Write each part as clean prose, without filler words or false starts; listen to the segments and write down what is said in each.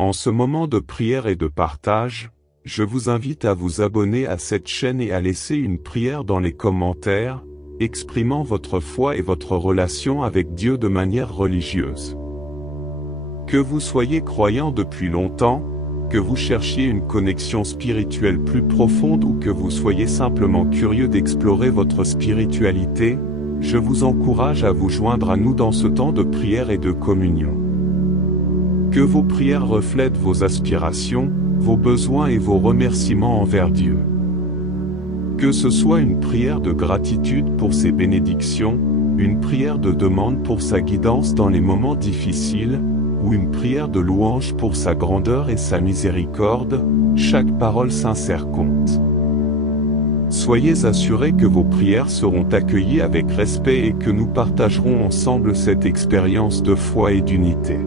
En ce moment de prière et de partage, je vous invite à vous abonner à cette chaîne et à laisser une prière dans les commentaires, exprimant votre foi et votre relation avec Dieu de manière religieuse. Que vous soyez croyant depuis longtemps, que vous cherchiez une connexion spirituelle plus profonde ou que vous soyez simplement curieux d'explorer votre spiritualité, je vous encourage à vous joindre à nous dans ce temps de prière et de communion. Que vos prières reflètent vos aspirations, vos besoins et vos remerciements envers Dieu. Que ce soit une prière de gratitude pour ses bénédictions, une prière de demande pour sa guidance dans les moments difficiles, ou une prière de louange pour sa grandeur et sa miséricorde, chaque parole sincère compte. Soyez assurés que vos prières seront accueillies avec respect et que nous partagerons ensemble cette expérience de foi et d'unité.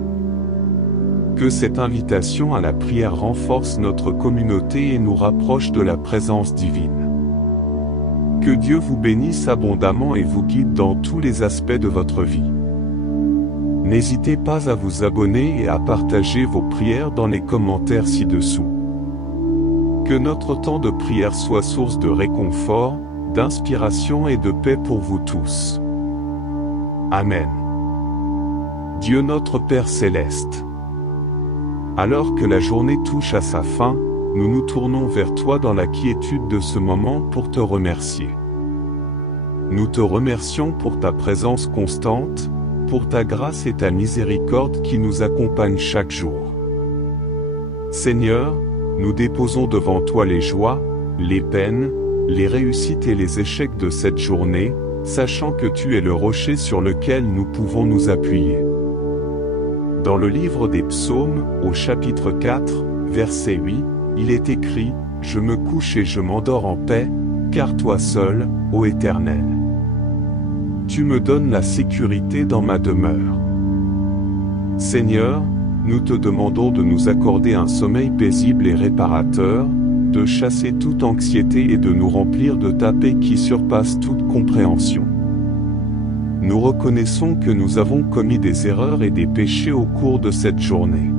Que cette invitation à la prière renforce notre communauté et nous rapproche de la présence divine. Que Dieu vous bénisse abondamment et vous guide dans tous les aspects de votre vie. N'hésitez pas à vous abonner et à partager vos prières dans les commentaires ci-dessous. Que notre temps de prière soit source de réconfort, d'inspiration et de paix pour vous tous. Amen. Dieu notre Père céleste. Alors que la journée touche à sa fin, nous nous tournons vers toi dans la quiétude de ce moment pour te remercier. Nous te remercions pour ta présence constante, pour ta grâce et ta miséricorde qui nous accompagnent chaque jour. Seigneur, nous déposons devant toi les joies, les peines, les réussites et les échecs de cette journée, sachant que tu es le rocher sur lequel nous pouvons nous appuyer. Dans le livre des Psaumes, au chapitre 4, verset 8, il est écrit « Je me couche et je m'endors en paix, car toi seul, ô Éternel, tu me donnes la sécurité dans ma demeure. » Seigneur, nous te demandons de nous accorder un sommeil paisible et réparateur, de chasser toute anxiété et de nous remplir de ta paix qui surpasse toute compréhension. Nous reconnaissons que nous avons commis des erreurs et des péchés au cours de cette journée.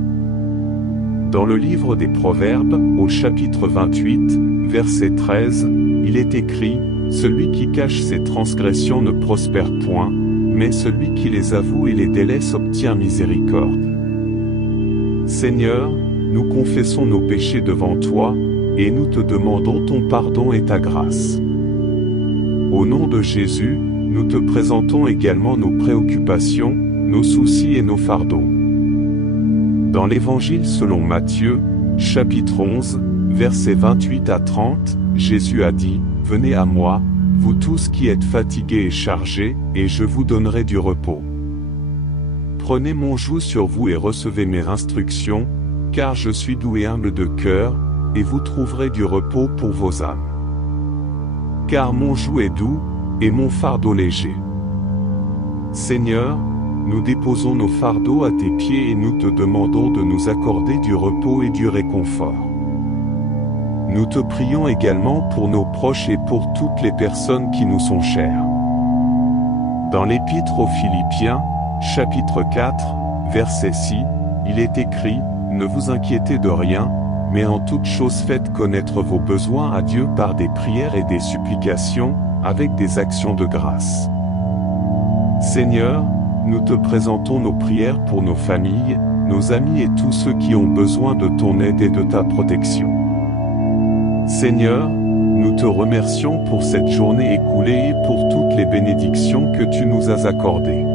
Dans le livre des Proverbes, au chapitre 28, verset 13, il est écrit « Celui qui cache ses transgressions ne prospère point, mais celui qui les avoue et les délaisse obtient miséricorde. » Seigneur, nous confessons nos péchés devant toi, et nous te demandons ton pardon et ta grâce. Au nom de Jésus, nous te présentons également nos préoccupations, nos soucis et nos fardeaux. Dans l'Évangile selon Matthieu, chapitre 11, versets 28 à 30, Jésus a dit « Venez à moi, vous tous qui êtes fatigués et chargés, et je vous donnerai du repos. Prenez mon joug sur vous et recevez mes instructions, car je suis doux et humble de cœur, et vous trouverez du repos pour vos âmes. Car mon joug est doux, et mon fardeau léger. » Seigneur, nous déposons nos fardeaux à tes pieds et nous te demandons de nous accorder du repos et du réconfort. Nous te prions également pour nos proches et pour toutes les personnes qui nous sont chères. Dans l'Épître aux Philippiens, chapitre 4, verset 6, il est écrit « Ne vous inquiétez de rien, mais en toute chose faites connaître vos besoins à Dieu par des prières et des supplications, avec des actions de grâce. » Seigneur, nous te présentons nos prières pour nos familles, nos amis et tous ceux qui ont besoin de ton aide et de ta protection. Seigneur, nous te remercions pour cette journée écoulée et pour toutes les bénédictions que tu nous as accordées.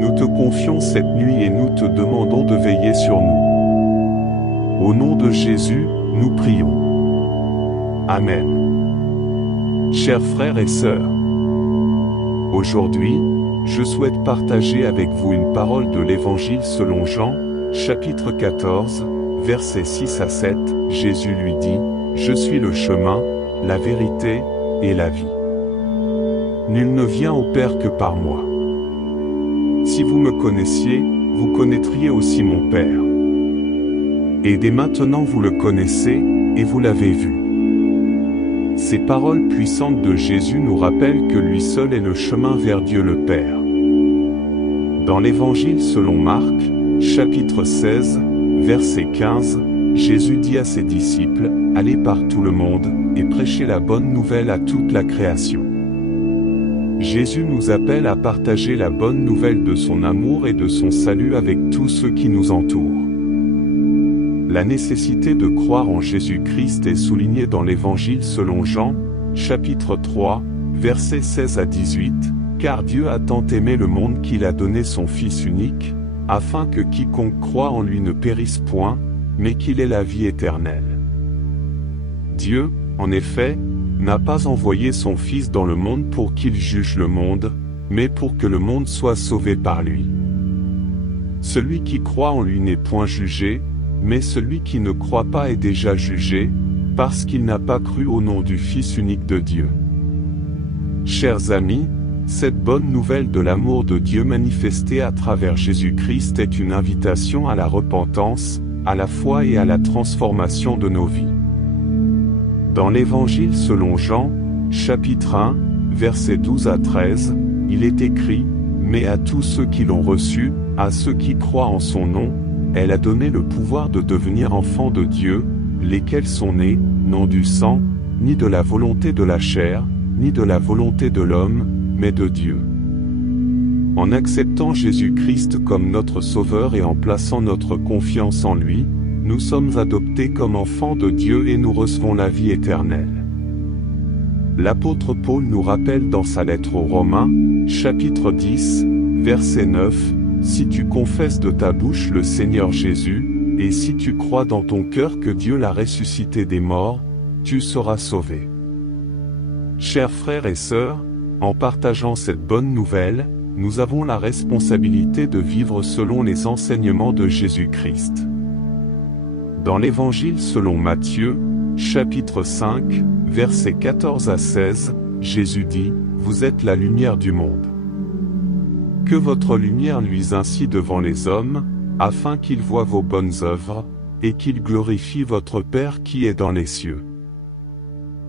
Nous te confions cette nuit et nous te demandons de veiller sur nous. Au nom de Jésus, nous prions. Amen. Chers frères et sœurs, aujourd'hui, je souhaite partager avec vous une parole de l'Évangile selon Jean, chapitre 14, versets 6 à 7. Jésus lui dit « Je suis le chemin, la vérité et la vie. Nul ne vient au Père que par moi. Si vous me connaissiez, vous connaîtriez aussi mon Père. Et dès maintenant vous le connaissez, et vous l'avez vu. » Ces paroles puissantes de Jésus nous rappellent que lui seul est le chemin vers Dieu le Père. Dans l'Évangile selon Marc, chapitre 16, verset 15, Jésus dit à ses disciples, « Allez par tout le monde, et prêchez la bonne nouvelle à toute la création. » Jésus nous appelle à partager la bonne nouvelle de son amour et de son salut avec tous ceux qui nous entourent. La nécessité de croire en Jésus-Christ est soulignée dans l'Évangile selon Jean, chapitre 3, versets 16 à 18, « Car Dieu a tant aimé le monde qu'il a donné son Fils unique, afin que quiconque croit en lui ne périsse point, mais qu'il ait la vie éternelle. » Dieu, en effet, n'a pas envoyé son Fils dans le monde pour qu'il juge le monde, mais pour que le monde soit sauvé par lui. Celui qui croit en lui n'est point jugé, mais celui qui ne croit pas est déjà jugé, parce qu'il n'a pas cru au nom du Fils unique de Dieu. Chers amis, cette bonne nouvelle de l'amour de Dieu manifesté à travers Jésus-Christ est une invitation à la repentance, à la foi et à la transformation de nos vies. Dans l'Évangile selon Jean, chapitre 1, versets 12 à 13, il est écrit, « Mais à tous ceux qui l'ont reçu, à ceux qui croient en son nom, elle a donné le pouvoir de devenir enfants de Dieu, lesquels sont nés, non du sang, ni de la volonté de la chair, ni de la volonté de l'homme, mais de Dieu. » En acceptant Jésus-Christ comme notre Sauveur et en plaçant notre confiance en lui, nous sommes adoptés comme enfants de Dieu et nous recevons la vie éternelle. L'apôtre Paul nous rappelle dans sa lettre aux Romains, chapitre 10, verset 9, « Si tu confesses de ta bouche le Seigneur Jésus, et si tu crois dans ton cœur que Dieu l'a ressuscité des morts, tu seras sauvé. » Chers frères et sœurs, en partageant cette bonne nouvelle, nous avons la responsabilité de vivre selon les enseignements de Jésus-Christ. Dans l'Évangile selon Matthieu, chapitre 5, versets 14 à 16, Jésus dit, « Vous êtes la lumière du monde. Que votre lumière luise ainsi devant les hommes, afin qu'ils voient vos bonnes œuvres, et qu'ils glorifient votre Père qui est dans les cieux. »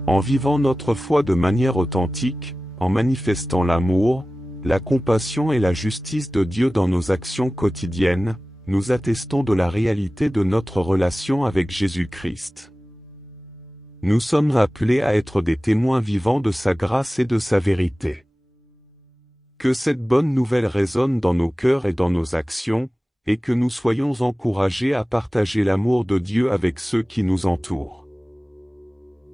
En vivant notre foi de manière authentique, en manifestant l'amour, la compassion et la justice de Dieu dans nos actions quotidiennes, nous attestons de la réalité de notre relation avec Jésus-Christ. Nous sommes appelés à être des témoins vivants de sa grâce et de sa vérité. Que cette bonne nouvelle résonne dans nos cœurs et dans nos actions, et que nous soyons encouragés à partager l'amour de Dieu avec ceux qui nous entourent.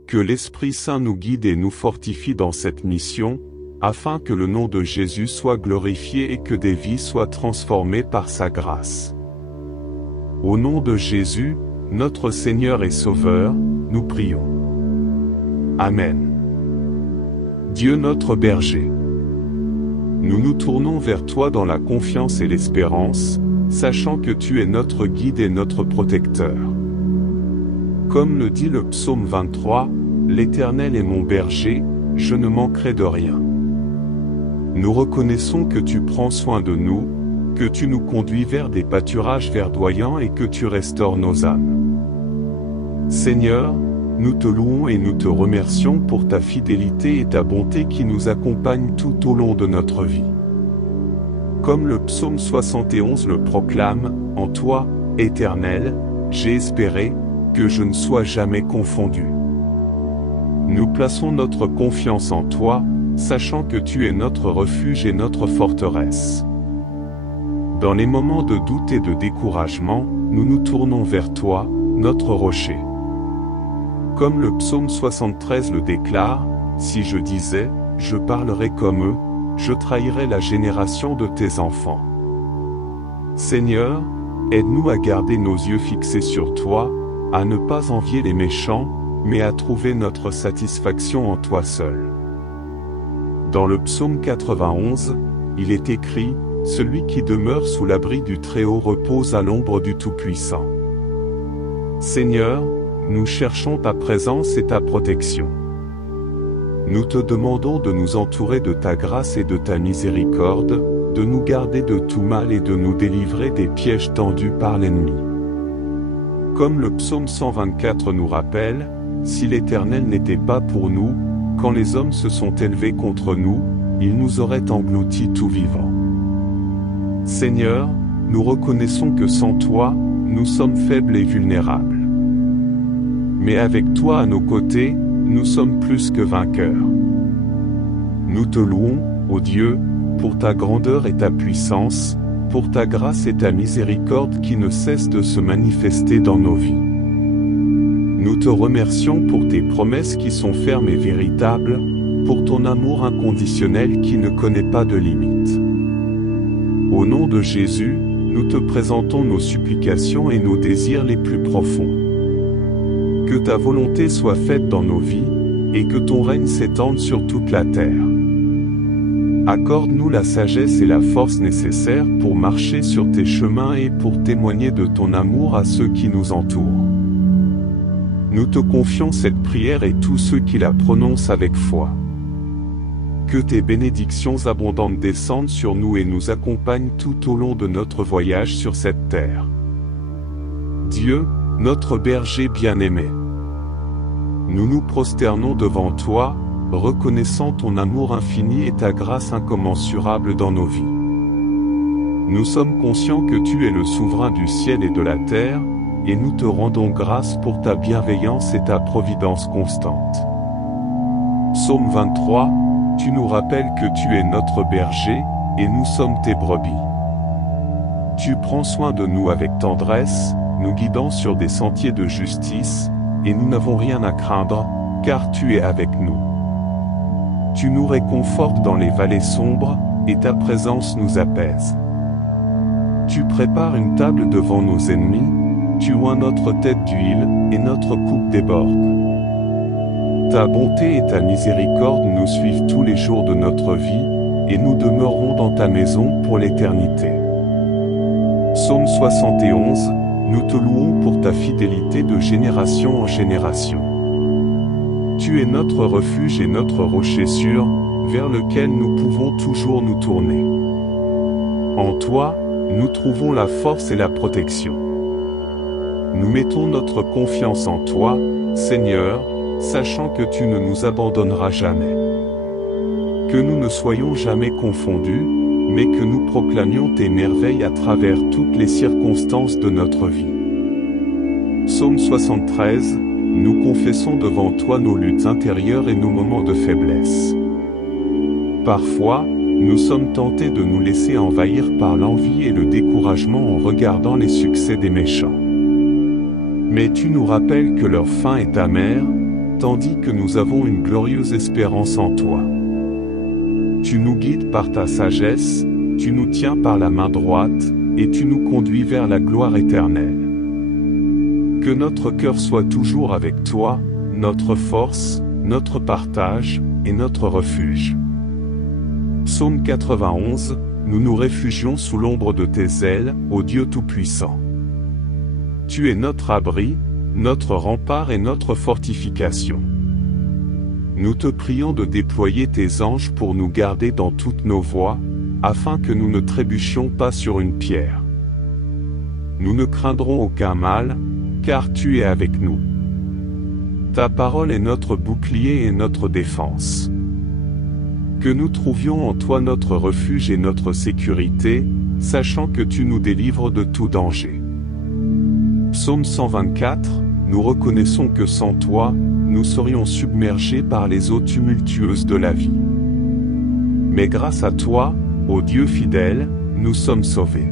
Que l'Esprit Saint nous guide et nous fortifie dans cette mission, afin que le nom de Jésus soit glorifié et que des vies soient transformées par sa grâce. Au nom de Jésus, notre Seigneur et Sauveur, nous prions. Amen. Dieu notre berger. Nous nous tournons vers toi dans la confiance et l'espérance, sachant que tu es notre guide et notre protecteur. Comme le dit le psaume 23, « L'Éternel est mon berger, je ne manquerai de rien. » Nous reconnaissons que tu prends soin de nous, que tu nous conduis vers des pâturages verdoyants et que tu restaures nos âmes. Seigneur, nous te louons et nous te remercions pour ta fidélité et ta bonté qui nous accompagnent tout au long de notre vie. Comme le psaume 71 le proclame, « En toi, Éternel, j'ai espéré, que je ne sois jamais confondu. » Nous plaçons notre confiance en toi, sachant que tu es notre refuge et notre forteresse. Dans les moments de doute et de découragement, nous nous tournons vers toi, notre rocher. Comme le psaume 73 le déclare, « Si je disais, je parlerai comme eux, je trahirais la génération de tes enfants. » Seigneur, aide-nous à garder nos yeux fixés sur toi, à ne pas envier les méchants, mais à trouver notre satisfaction en toi seul. Dans le psaume 91, il est écrit, « Celui qui demeure sous l'abri du Très-Haut repose à l'ombre du Tout-Puissant. » Seigneur, nous cherchons ta présence et ta protection. Nous te demandons de nous entourer de ta grâce et de ta miséricorde, de nous garder de tout mal et de nous délivrer des pièges tendus par l'ennemi. Comme le psaume 124 nous rappelle, « Si l'Éternel n'était pas pour nous, quand les hommes se sont élevés contre nous, ils nous auraient engloutis tout vivants. » Seigneur, nous reconnaissons que sans toi, nous sommes faibles et vulnérables. Mais avec toi à nos côtés, nous sommes plus que vainqueurs. Nous te louons, ô Dieu, pour ta grandeur et ta puissance, pour ta grâce et ta miséricorde qui ne cessent de se manifester dans nos vies. Nous te remercions pour tes promesses qui sont fermes et véritables, pour ton amour inconditionnel qui ne connaît pas de limites. Au nom de Jésus, nous te présentons nos supplications et nos désirs les plus profonds. Que ta volonté soit faite dans nos vies, et que ton règne s'étende sur toute la terre. Accorde-nous la sagesse et la force nécessaires pour marcher sur tes chemins et pour témoigner de ton amour à ceux qui nous entourent. Nous te confions cette prière et tous ceux qui la prononcent avec foi. Que tes bénédictions abondantes descendent sur nous et nous accompagnent tout au long de notre voyage sur cette terre. Dieu, notre berger bien-aimé, nous nous prosternons devant toi, reconnaissant ton amour infini et ta grâce incommensurable dans nos vies. Nous sommes conscients que tu es le souverain du ciel et de la terre, et nous te rendons grâce pour ta bienveillance et ta providence constante. Psaume 23, tu nous rappelles que tu es notre berger, et nous sommes tes brebis. Tu prends soin de nous avec tendresse, nous guidant sur des sentiers de justice, et nous n'avons rien à craindre, car tu es avec nous. Tu nous réconfortes dans les vallées sombres, et ta présence nous apaise. Tu prépares une table devant nos ennemis, tu oins notre tête d'huile, et notre coupe déborde. Ta bonté et ta miséricorde nous suivent tous les jours de notre vie, et nous demeurons dans ta maison pour l'éternité. Psaume 71, nous te louons pour ta fidélité de génération en génération. Tu es notre refuge et notre rocher sûr, vers lequel nous pouvons toujours nous tourner. En toi, nous trouvons la force et la protection. Nous mettons notre confiance en toi, Seigneur, sachant que tu ne nous abandonneras jamais. Que nous ne soyons jamais confondus, mais que nous proclamions tes merveilles à travers toutes les circonstances de notre vie. Psaume 73, nous confessons devant toi nos luttes intérieures et nos moments de faiblesse. Parfois, nous sommes tentés de nous laisser envahir par l'envie et le découragement en regardant les succès des méchants. Mais tu nous rappelles que leur fin est amère, tandis que nous avons une glorieuse espérance en toi. Tu nous guides par ta sagesse, tu nous tiens par la main droite, et tu nous conduis vers la gloire éternelle. Que notre cœur soit toujours avec toi, notre force, notre partage, et notre refuge. Psaume 91, nous nous réfugions sous l'ombre de tes ailes, ô Dieu Tout-Puissant. Tu es notre abri, notre rempart et notre fortification. Nous te prions de déployer tes anges pour nous garder dans toutes nos voies, afin que nous ne trébuchions pas sur une pierre. Nous ne craindrons aucun mal, car tu es avec nous. Ta parole est notre bouclier et notre défense. Que nous trouvions en toi notre refuge et notre sécurité, sachant que tu nous délivres de tout danger. Psaume 124, nous reconnaissons que sans toi, nous serions submergés par les eaux tumultueuses de la vie. Mais grâce à toi, ô Dieu fidèle, nous sommes sauvés.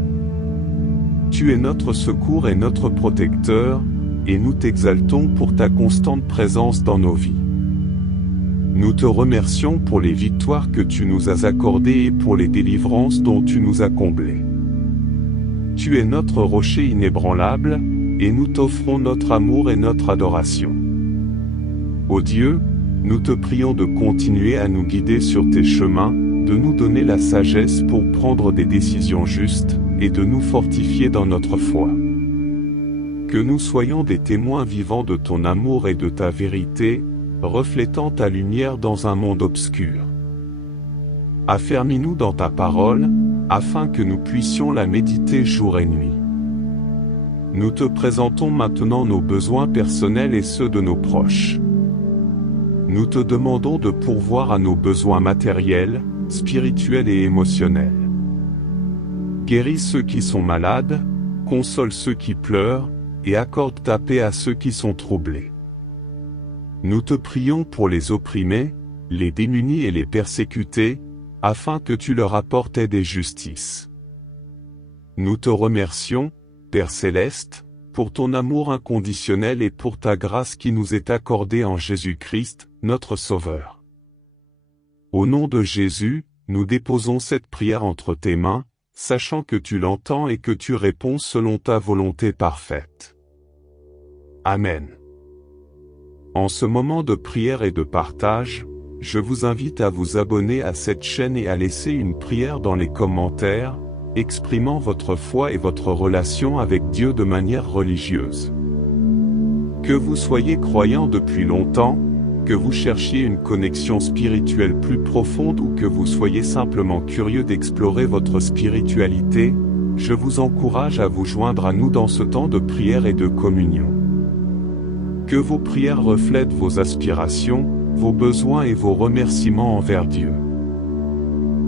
Tu es notre secours et notre protecteur, et nous t'exaltons pour ta constante présence dans nos vies. Nous te remercions pour les victoires que tu nous as accordées et pour les délivrances dont tu nous as comblés. Tu es notre rocher inébranlable, et nous t'offrons notre amour et notre adoration. Ô Dieu, nous te prions de continuer à nous guider sur tes chemins, de nous donner la sagesse pour prendre des décisions justes, et de nous fortifier dans notre foi. Que nous soyons des témoins vivants de ton amour et de ta vérité, reflétant ta lumière dans un monde obscur. Affermis-nous dans ta parole, afin que nous puissions la méditer jour et nuit. Nous te présentons maintenant nos besoins personnels et ceux de nos proches. Nous te demandons de pourvoir à nos besoins matériels, spirituels et émotionnels. Guéris ceux qui sont malades, console ceux qui pleurent, et accorde ta paix à ceux qui sont troublés. Nous te prions pour les opprimés, les démunis et les persécutés, afin que tu leur apportes aide et justice. Nous te remercions, Père Céleste, pour ton amour inconditionnel et pour ta grâce qui nous est accordée en Jésus-Christ, notre Sauveur. Au nom de Jésus, nous déposons cette prière entre tes mains, sachant que tu l'entends et que tu réponds selon ta volonté parfaite. Amen. En ce moment de prière et de partage, je vous invite à vous abonner à cette chaîne et à laisser une prière dans les commentaires, exprimant votre foi et votre relation avec Dieu de manière religieuse. Que vous soyez croyant depuis longtemps, que vous cherchiez une connexion spirituelle plus profonde ou que vous soyez simplement curieux d'explorer votre spiritualité, je vous encourage à vous joindre à nous dans ce temps de prière et de communion. Que vos prières reflètent vos aspirations, vos besoins et vos remerciements envers Dieu.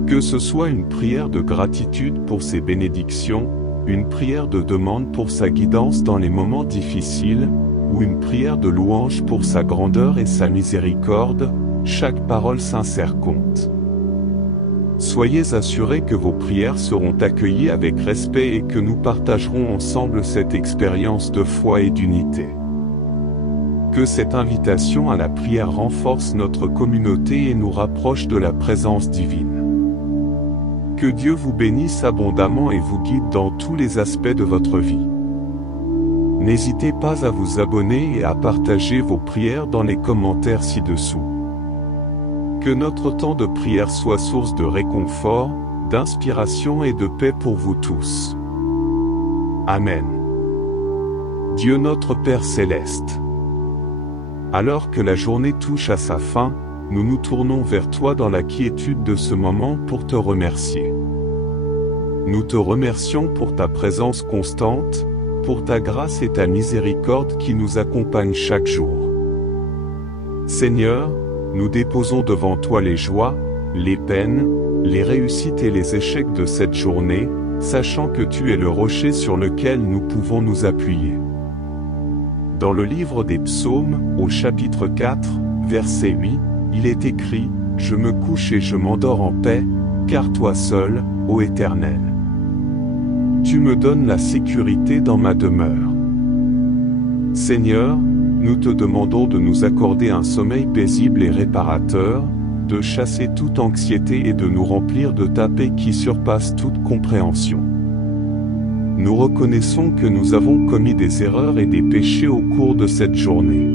Que ce soit une prière de gratitude pour ses bénédictions, une prière de demande pour sa guidance dans les moments difficiles, ou une prière de louange pour sa grandeur et sa miséricorde, chaque parole sincère compte. Soyez assurés que vos prières seront accueillies avec respect et que nous partagerons ensemble cette expérience de foi et d'unité. Que cette invitation à la prière renforce notre communauté et nous rapproche de la présence divine. Que Dieu vous bénisse abondamment et vous guide dans tous les aspects de votre vie. N'hésitez pas à vous abonner et à partager vos prières dans les commentaires ci-dessous. Que notre temps de prière soit source de réconfort, d'inspiration et de paix pour vous tous. Amen. Dieu notre Père Céleste. Alors que la journée touche à sa fin, nous nous tournons vers toi dans la quiétude de ce moment pour te remercier. Nous te remercions pour ta présence constante, pour ta grâce et ta miséricorde qui nous accompagnent chaque jour. Seigneur, nous déposons devant toi les joies, les peines, les réussites et les échecs de cette journée, sachant que tu es le rocher sur lequel nous pouvons nous appuyer. Dans le livre des Psaumes, au chapitre 4, verset 8, il est écrit « Je me couche et je m'endors en paix, car toi seul, ô Éternel, tu me donnes la sécurité dans ma demeure. » Seigneur, nous te demandons de nous accorder un sommeil paisible et réparateur, de chasser toute anxiété et de nous remplir de ta paix qui surpasse toute compréhension. Nous reconnaissons que nous avons commis des erreurs et des péchés au cours de cette journée.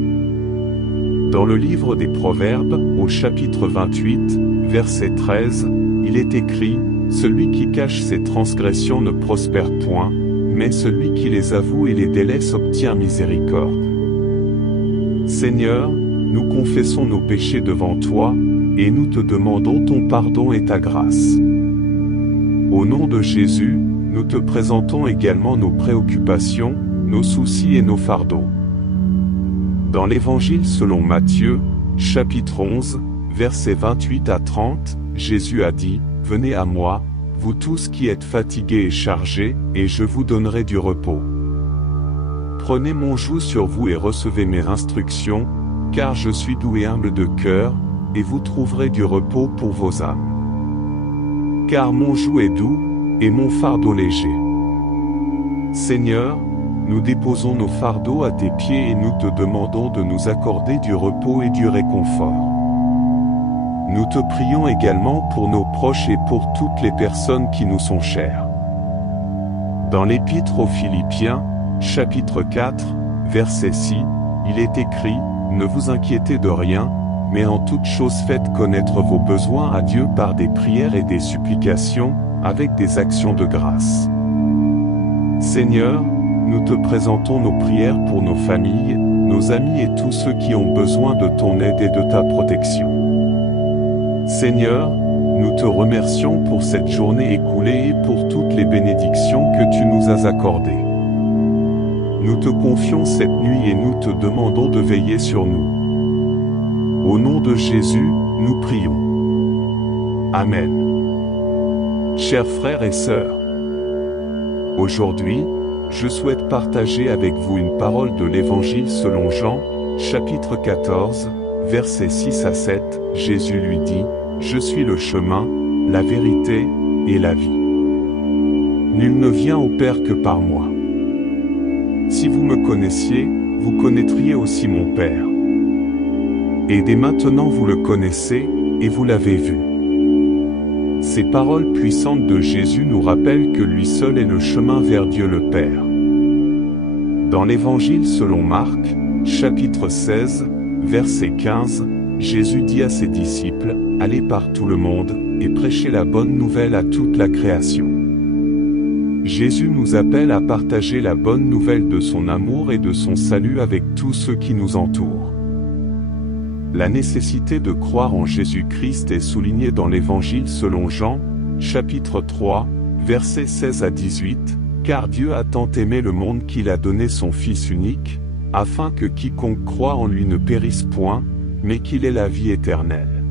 Dans le livre des Proverbes, au chapitre 28, verset 13, il est écrit « Celui qui cache ses transgressions ne prospère point, mais celui qui les avoue et les délaisse obtient miséricorde. » Seigneur, nous confessons nos péchés devant toi, et nous te demandons ton pardon et ta grâce. Au nom de Jésus, nous te présentons également nos préoccupations, nos soucis et nos fardeaux. Dans l'Évangile selon Matthieu, chapitre 11, versets 28 à 30, Jésus a dit « Venez à moi, vous tous qui êtes fatigués et chargés, et je vous donnerai du repos. Prenez mon joug sur vous et recevez mes instructions, car je suis doux et humble de cœur, et vous trouverez du repos pour vos âmes. Car mon joug est doux, et mon fardeau léger. » Seigneur, nous déposons nos fardeaux à tes pieds et nous te demandons de nous accorder du repos et du réconfort. Nous te prions également pour nos proches et pour toutes les personnes qui nous sont chères. Dans l'Épître aux Philippiens, chapitre 4, verset 6, il est écrit « Ne vous inquiétez de rien, mais en toute chose faites connaître vos besoins à Dieu par des prières et des supplications, avec des actions de grâce. » Seigneur, nous te présentons nos prières pour nos familles, nos amis et tous ceux qui ont besoin de ton aide et de ta protection. Seigneur, nous te remercions pour cette journée écoulée et pour toutes les bénédictions que tu nous as accordées. Nous te confions cette nuit et nous te demandons de veiller sur nous. Au nom de Jésus, nous prions. Amen. Chers frères et sœurs, aujourd'hui, je souhaite partager avec vous une parole de l'Évangile selon Jean, chapitre 14, versets 6 à 7. Jésus lui dit, « Je suis le chemin, la vérité et la vie. Nul ne vient au Père que par moi. Si vous me connaissiez, vous connaîtriez aussi mon Père. Et dès maintenant vous le connaissez, et vous l'avez vu. » Ces paroles puissantes de Jésus nous rappellent que lui seul est le chemin vers Dieu le Père. Dans l'Évangile selon Marc, chapitre 16, verset 15, Jésus dit à ses disciples, « Allez par tout le monde, et prêchez la bonne nouvelle à toute la création. » Jésus nous appelle à partager la bonne nouvelle de son amour et de son salut avec tous ceux qui nous entourent. La nécessité de croire en Jésus-Christ est soulignée dans l'Évangile selon Jean, chapitre 3, versets 16 à 18, « Car Dieu a tant aimé le monde qu'il a donné son Fils unique, afin que quiconque croit en lui ne périsse point, mais qu'il ait la vie éternelle. »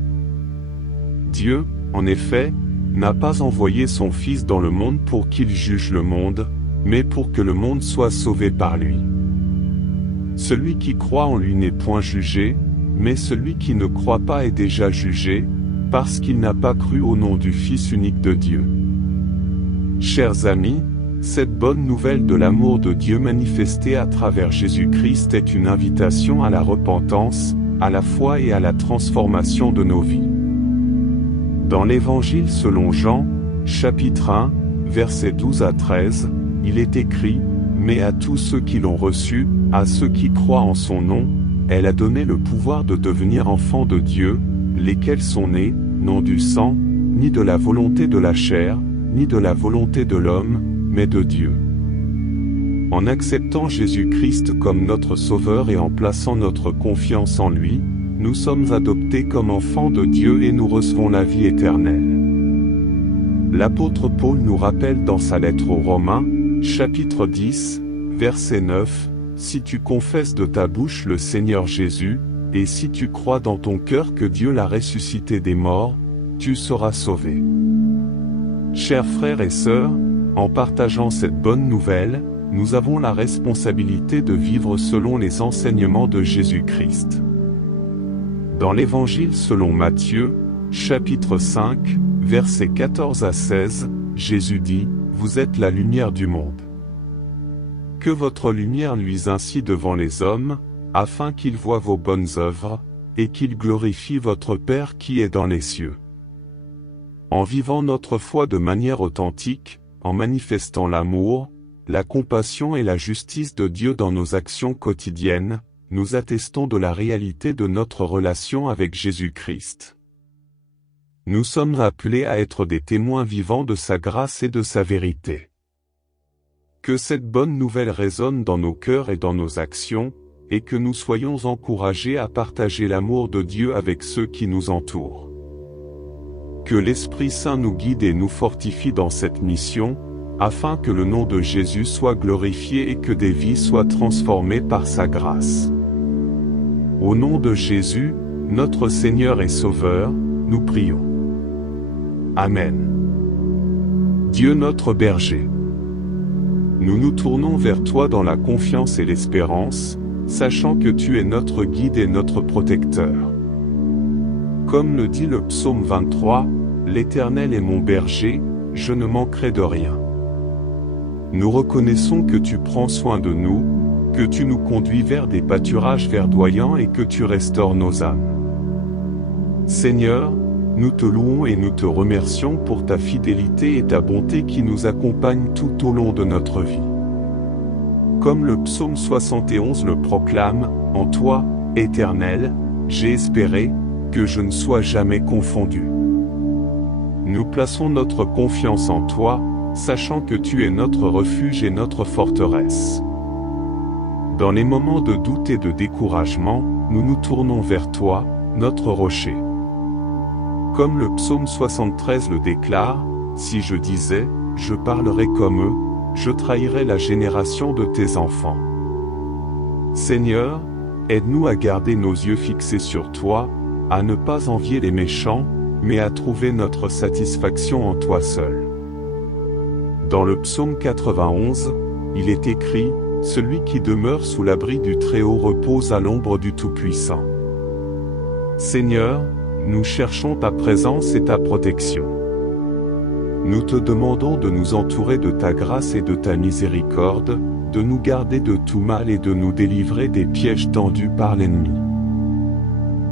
Dieu, en effet, n'a pas envoyé son Fils dans le monde pour qu'il juge le monde, mais pour que le monde soit sauvé par lui. Celui qui croit en lui n'est point jugé, mais celui qui ne croit pas est déjà jugé, parce qu'il n'a pas cru au nom du Fils unique de Dieu. Chers amis, cette bonne nouvelle de l'amour de Dieu manifesté à travers Jésus-Christ est une invitation à la repentance, à la foi et à la transformation de nos vies. Dans l'Évangile selon Jean, chapitre 1, versets 12 à 13, il est écrit, « Mais à tous ceux qui l'ont reçu, à ceux qui croient en son nom, elle a donné le pouvoir de devenir enfants de Dieu, lesquels sont nés, non du sang, ni de la volonté de la chair, ni de la volonté de l'homme, mais de Dieu. » En acceptant Jésus-Christ comme notre Sauveur et en plaçant notre confiance en lui, nous sommes adoptés comme enfants de Dieu et nous recevons la vie éternelle. L'apôtre Paul nous rappelle dans sa lettre aux Romains, chapitre 10, verset 9, « Si tu confesses de ta bouche le Seigneur Jésus, et si tu crois dans ton cœur que Dieu l'a ressuscité des morts, tu seras sauvé. » Chers frères et sœurs, en partageant cette bonne nouvelle, nous avons la responsabilité de vivre selon les enseignements de Jésus-Christ. Dans l'Évangile selon Matthieu, chapitre 5, versets 14 à 16, Jésus dit, « Vous êtes la lumière du monde. Que votre lumière luise ainsi devant les hommes, afin qu'ils voient vos bonnes œuvres, et qu'ils glorifient votre Père qui est dans les cieux. » En vivant notre foi de manière authentique, en manifestant l'amour, la compassion et la justice de Dieu dans nos actions quotidiennes, nous attestons de la réalité de notre relation avec Jésus-Christ. Nous sommes appelés à être des témoins vivants de sa grâce et de sa vérité. Que cette bonne nouvelle résonne dans nos cœurs et dans nos actions, et que nous soyons encouragés à partager l'amour de Dieu avec ceux qui nous entourent. Que l'Esprit Saint nous guide et nous fortifie dans cette mission, afin que le nom de Jésus soit glorifié et que des vies soient transformées par sa grâce. Au nom de Jésus, notre Seigneur et Sauveur, nous prions. Amen. Dieu notre berger. Nous nous tournons vers toi dans la confiance et l'espérance, sachant que tu es notre guide et notre protecteur. Comme le dit le psaume 23, « L'Éternel est mon berger, je ne manquerai de rien. » Nous reconnaissons que tu prends soin de nous, que tu nous conduis vers des pâturages verdoyants et que tu restaures nos âmes. Seigneur, nous te louons et nous te remercions pour ta fidélité et ta bonté qui nous accompagnent tout au long de notre vie. Comme le psaume 71 le proclame, « En toi, Éternel, j'ai espéré, que je ne sois jamais confondu. » Nous plaçons notre confiance en toi, sachant que tu es notre refuge et notre forteresse. Dans les moments de doute et de découragement, nous nous tournons vers toi, notre rocher. Comme le psaume 73 le déclare, « Si je disais, je parlerai comme eux, je trahirais la génération de tes enfants. » Seigneur, aide-nous à garder nos yeux fixés sur toi, à ne pas envier les méchants, mais à trouver notre satisfaction en toi seul. Dans le psaume 91, il est écrit, « Celui qui demeure sous l'abri du Très-Haut repose à l'ombre du Tout-Puissant. » Seigneur, nous cherchons ta présence et ta protection. Nous te demandons de nous entourer de ta grâce et de ta miséricorde, de nous garder de tout mal et de nous délivrer des pièges tendus par l'ennemi.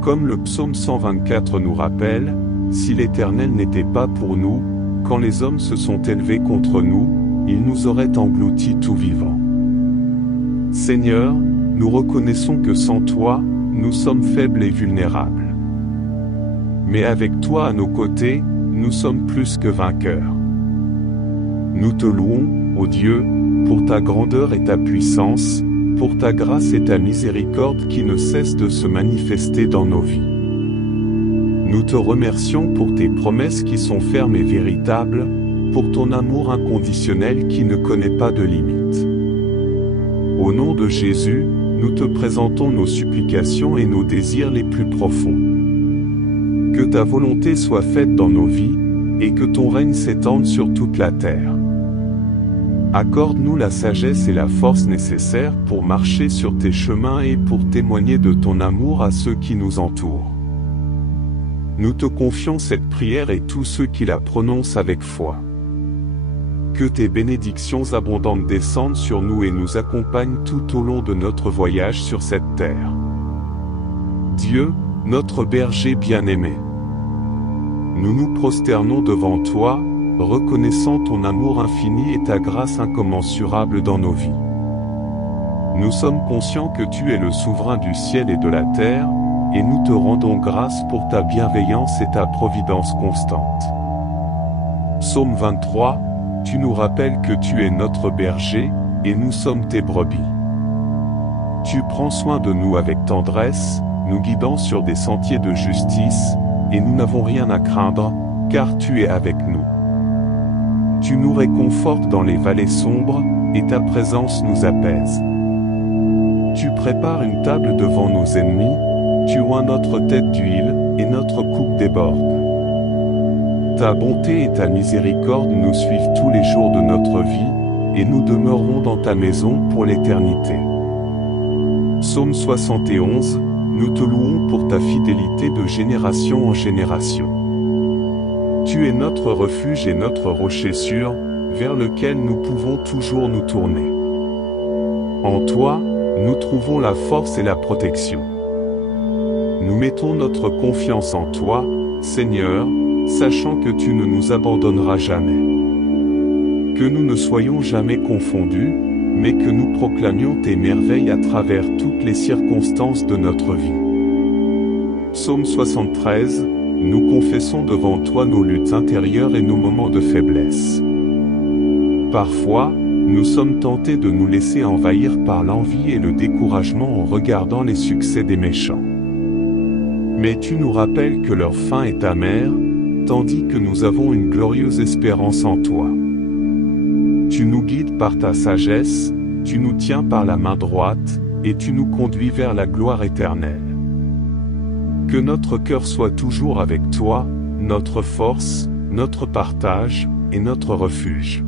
Comme le psaume 124 nous rappelle, si l'Éternel n'était pas pour nous, quand les hommes se sont élevés contre nous, ils nous auraient engloutis tout vivants. Seigneur, nous reconnaissons que sans toi, nous sommes faibles et vulnérables. Mais avec toi à nos côtés, nous sommes plus que vainqueurs. Nous te louons, ô Dieu, pour ta grandeur et ta puissance, pour ta grâce et ta miséricorde qui ne cessent de se manifester dans nos vies. Nous te remercions pour tes promesses qui sont fermes et véritables, pour ton amour inconditionnel qui ne connaît pas de limites. Au nom de Jésus, nous te présentons nos supplications et nos désirs les plus profonds. Que ta volonté soit faite dans nos vies, et que ton règne s'étende sur toute la terre. Accorde-nous la sagesse et la force nécessaires pour marcher sur tes chemins et pour témoigner de ton amour à ceux qui nous entourent. Nous te confions cette prière et tous ceux qui la prononcent avec foi. Que tes bénédictions abondantes descendent sur nous et nous accompagnent tout au long de notre voyage sur cette terre. Dieu, notre berger bien-aimé, nous nous prosternons devant toi, reconnaissant ton amour infini et ta grâce incommensurable dans nos vies. Nous sommes conscients que tu es le souverain du ciel et de la terre, et nous te rendons grâce pour ta bienveillance et ta providence constante. Psaume 23, tu nous rappelles que tu es notre berger, et nous sommes tes brebis. Tu prends soin de nous avec tendresse, nous guidant sur des sentiers de justice, et nous n'avons rien à craindre, car tu es avec nous. Tu nous réconfortes dans les vallées sombres, et ta présence nous apaise. Tu prépares une table devant nos ennemis, tu oins notre tête d'huile, et notre coupe déborde. Ta bonté et ta miséricorde nous suivent tous les jours de notre vie, et nous demeurerons dans ta maison pour l'éternité. Psaume 71, nous te louons pour ta fidélité de génération en génération. Tu es notre refuge et notre rocher sûr, vers lequel nous pouvons toujours nous tourner. En toi, nous trouvons la force et la protection. Nous mettons notre confiance en toi, Seigneur, sachant que tu ne nous abandonneras jamais. Que nous ne soyons jamais confondus, mais que nous proclamions tes merveilles à travers toutes les circonstances de notre vie. Psaume 73, nous confessons devant toi nos luttes intérieures et nos moments de faiblesse. Parfois, nous sommes tentés de nous laisser envahir par l'envie et le découragement en regardant les succès des méchants. Mais tu nous rappelles que leur fin est amère, tandis que nous avons une glorieuse espérance en toi. Tu nous guides par ta sagesse, tu nous tiens par la main droite, et tu nous conduis vers la gloire éternelle. Que notre cœur soit toujours avec toi, notre force, notre partage, et notre refuge.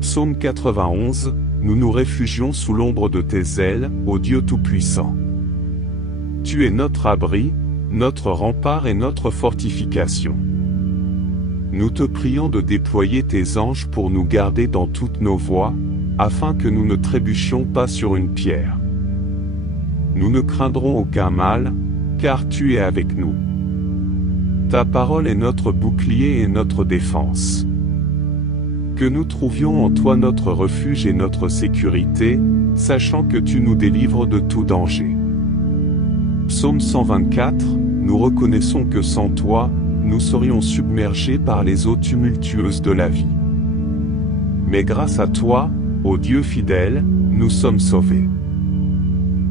Psaume 91, nous nous réfugions sous l'ombre de tes ailes, ô Dieu Tout-Puissant. Tu es notre abri, notre rempart et notre fortification. Nous te prions de déployer tes anges pour nous garder dans toutes nos voies, afin que nous ne trébuchions pas sur une pierre. Nous ne craindrons aucun mal, car tu es avec nous. Ta parole est notre bouclier et notre défense. Que nous trouvions en toi notre refuge et notre sécurité, sachant que tu nous délivres de tout danger. Psaume 124, nous reconnaissons que sans toi, nous serions submergés par les eaux tumultueuses de la vie. Mais grâce à toi, ô Dieu fidèle, nous sommes sauvés.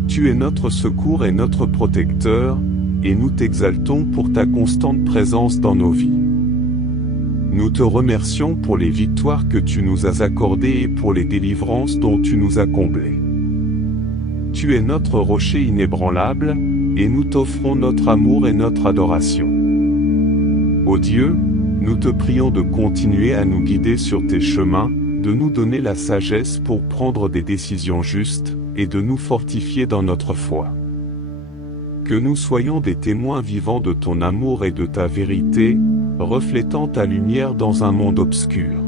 Tu es notre secours et notre protecteur, et nous t'exaltons pour ta constante présence dans nos vies. Nous te remercions pour les victoires que tu nous as accordées et pour les délivrances dont tu nous as comblés. Tu es notre rocher inébranlable, et nous t'offrons notre amour et notre adoration. Ô Dieu, nous te prions de continuer à nous guider sur tes chemins, de nous donner la sagesse pour prendre des décisions justes, et de nous fortifier dans notre foi. Que nous soyons des témoins vivants de ton amour et de ta vérité, reflétant ta lumière dans un monde obscur.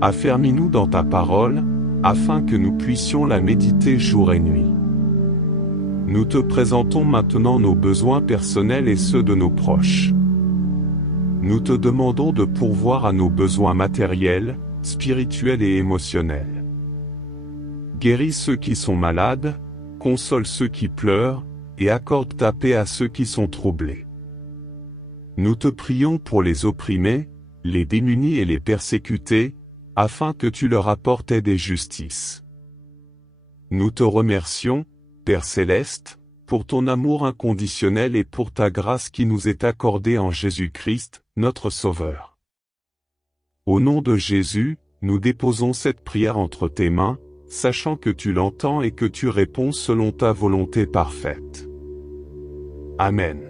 Affermis-nous dans ta parole, afin que nous puissions la méditer jour et nuit. Nous te présentons maintenant nos besoins personnels et ceux de nos proches. Nous te demandons de pourvoir à nos besoins matériels, spirituels et émotionnels. Guéris ceux qui sont malades, console ceux qui pleurent, et accorde ta paix à ceux qui sont troublés. Nous te prions pour les opprimés, les démunis et les persécutés, afin que tu leur apportes aide et justice. Nous te remercions, Père Céleste, pour ton amour inconditionnel et pour ta grâce qui nous est accordée en Jésus-Christ, notre Sauveur. Au nom de Jésus, nous déposons cette prière entre tes mains, sachant que tu l'entends et que tu réponds selon ta volonté parfaite. Amen.